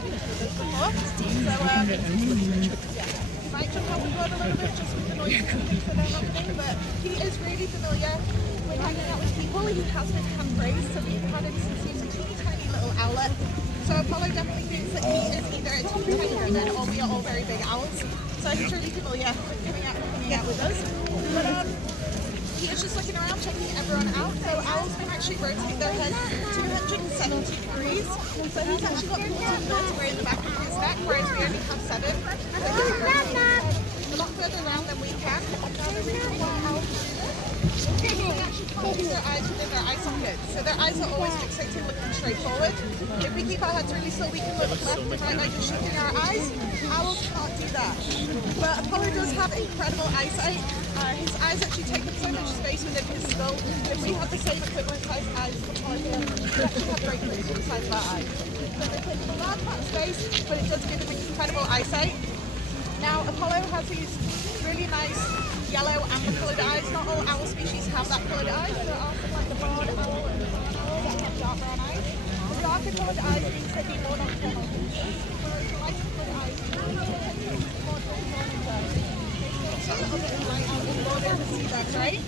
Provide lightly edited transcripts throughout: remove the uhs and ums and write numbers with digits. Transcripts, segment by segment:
before. So he might jump off the board a little bit just with the noise and everything, but he is really familiar with hanging out with people. He has been hand raised, so we've had him since he was a teeny tiny little owlet. So Apollo definitely thinks that he is either a teeny tiny human or we are all very big owls. So he's really familiar with coming out and hanging out with us. But he is just looking around, checking everyone out. So owls can actually rotate their head 270 degrees. So he's actually got 14 vertebrae in the back of his neck, whereas we only have 7. So he's a lot further around than we can. Now the reason why owls do this is they actually can't use their eyes within their eye sockets. So their eyes are always fixated looking straight forward. If we keep our heads really still, we can look left and right like just shifting our eyes. Owls can't do that. But Apollo does have incredible eyesight. His eyes actually take up so much space within his skull. If we had the same equivalent size eyes as Apollo here, we actually have great rings for the size of our eyes. So they take up a large amount of space, but it does give him incredible eyesight. Now Apollo has these really nice yellow and coloured eyes. Not all owl species have that coloured eyes. There are some like the barred owl and the owl that have dark brown eyes. The darker coloured eyes means they'd be more nocturnal creatures, whereas the lighter coloured eyes tend to be more morning birds. A little bit of light out and more able to see them, right?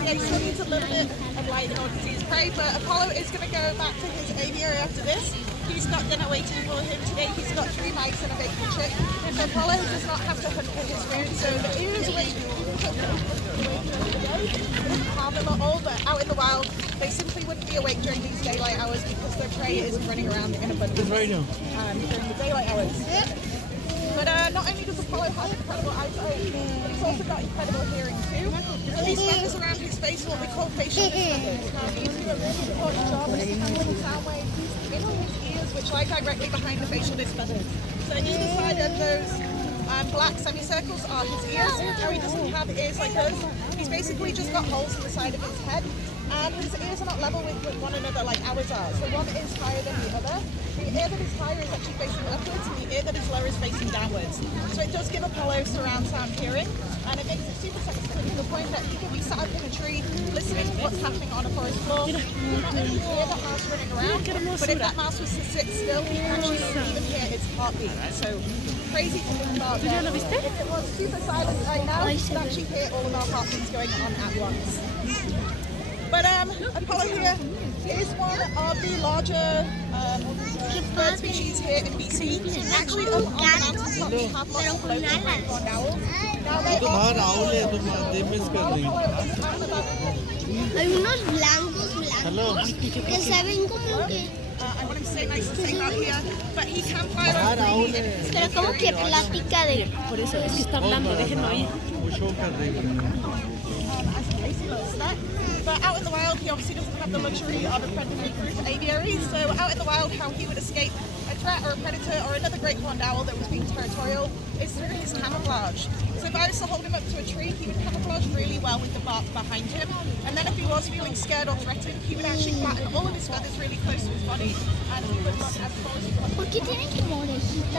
Yeah, he still needs a little bit of light in order to see his prey, but Apollo is going to go back to his aviary after this. He's got dinner waiting for him today. He's got 3 mice and a bacon chip. So Apollo does not have to hunt for his food, so the ears away harm them at all, but out in the wild, they simply wouldn't be awake during these daylight hours because their prey is running around in abundance during the daylight hours. But not only does Apollo have incredible eyesight, but he's also got incredible hearing too. So these feathers around his face are what we call facial disc feathers. Now these do a really important job of handling sound waves into his ears, which lie directly behind the facial disc feathers. So either side of those black semicircles are his ears. Now he doesn't have ears like those. He's basically just got holes in the side of his head. And his ears are not level with one another like ours are. So one is higher than the other. The ear that is higher is actually facing upwards, and the ear that is lower is facing downwards. So it does give Apollo surround sound hearing, and it makes it super sensitive to the point that he can be sat up in a tree listening to what's happening on a forest floor. He can not only hear the mouse running around, but if that mouse was to sit still, he can actually even hear its heartbeat. So crazy to think about that. If it was super silent right now, you could actually hear all of our heartbeats going on at once. But Apollo here is one of the larger bird species here in BC. Actually, up on the mountaintop, we have lots of local great-horned owls. Now, they Hay unos blancos que se ven como que... I want him to stay nice and safe out here, but he can fly around freely in his Pero como que platica de... Por eso es que está hablando, déjenlo oír. as a crazy little snack. But out in the wild, he obviously doesn't have the luxury of a predator-proof aviary. So out in the wild, how he would escape a threat or a predator or another great horned owl that was being territorial is through his camouflage. So if I was to hold him up to a tree, he would camouflage really well with the bark behind him. And then if he was feeling scared or threatened, he would actually flatten all of his feathers really close to his body, and he would look as close as possible. ¿Por qué tienen como orejitas?